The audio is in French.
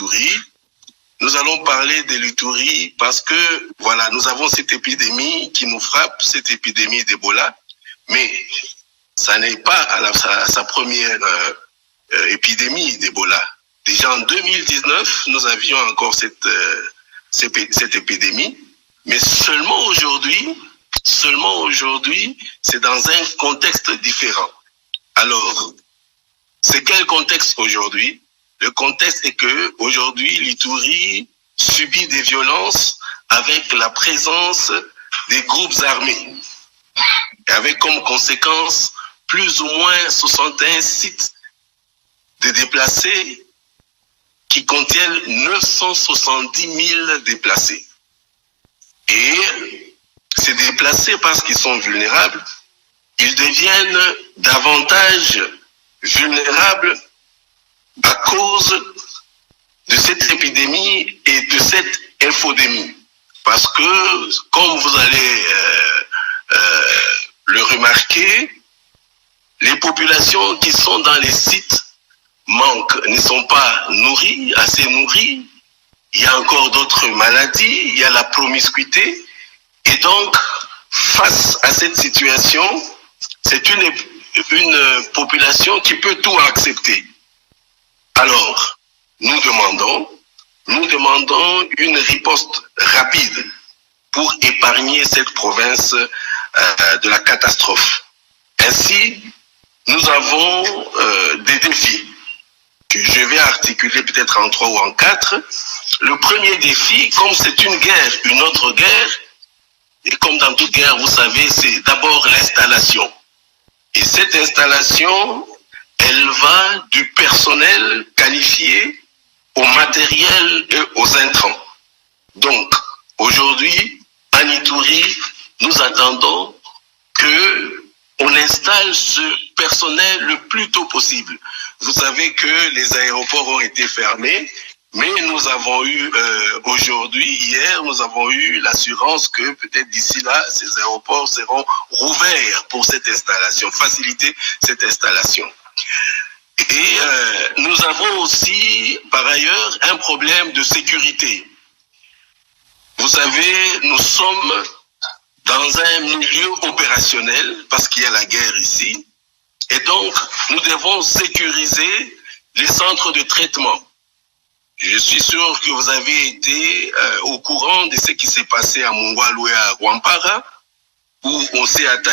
l'Ituri. Nous allons parler de l'Ituri parce que, voilà, nous avons cette épidémie qui nous frappe, cette épidémie d'Ebola, mais ça n'est pas sa première épidémie d'Ebola. Déjà en 2019, nous avions encore cette épidémie, mais seulement aujourd'hui, c'est dans un contexte différent. Alors, c'est quel contexte aujourd'hui? Le contexte est que aujourd'hui, l'Ituri subit des violences avec la présence des groupes armés, et avec comme conséquence plus ou moins 61 sites de déplacés qui contiennent 970 000 déplacés. Et ces déplacés, parce qu'ils sont vulnérables, ils deviennent davantage vulnérables à cause de cette épidémie et de cette infodémie. Parce que, comme vous allez le remarquer, les populations qui sont dans les sites manquent, ne sont pas assez nourries. Il y a encore d'autres maladies, il y a la promiscuité. Et donc, face à cette situation, c'est une population qui peut tout accepter. Alors, nous demandons une riposte rapide pour épargner cette province de la catastrophe. Ainsi, nous avons des défis que je vais articuler peut-être en 3 ou en 4. Le premier défi, comme c'est une guerre, une autre guerre, et comme dans toute guerre, vous savez, c'est d'abord l'installation. Et cette installation, elle va du personnel qualifié au matériel et aux intrants. Donc, aujourd'hui, en Ituri, nous attendons qu'on installe ce personnel le plus tôt possible. Vous savez que les aéroports ont été fermés, mais nous avons eu hier, nous avons eu l'assurance que peut-être d'ici là, ces aéroports seront rouverts pour cette installation, faciliter cette installation. Et nous avons aussi, par ailleurs, un problème de sécurité. Vous savez, nous sommes dans un milieu opérationnel, parce qu'il y a la guerre ici, et donc nous devons sécuriser les centres de traitement. Je suis sûr que vous avez été au courant de ce qui s'est passé à Mongwalu et à Rwampara, où on s'est attaqué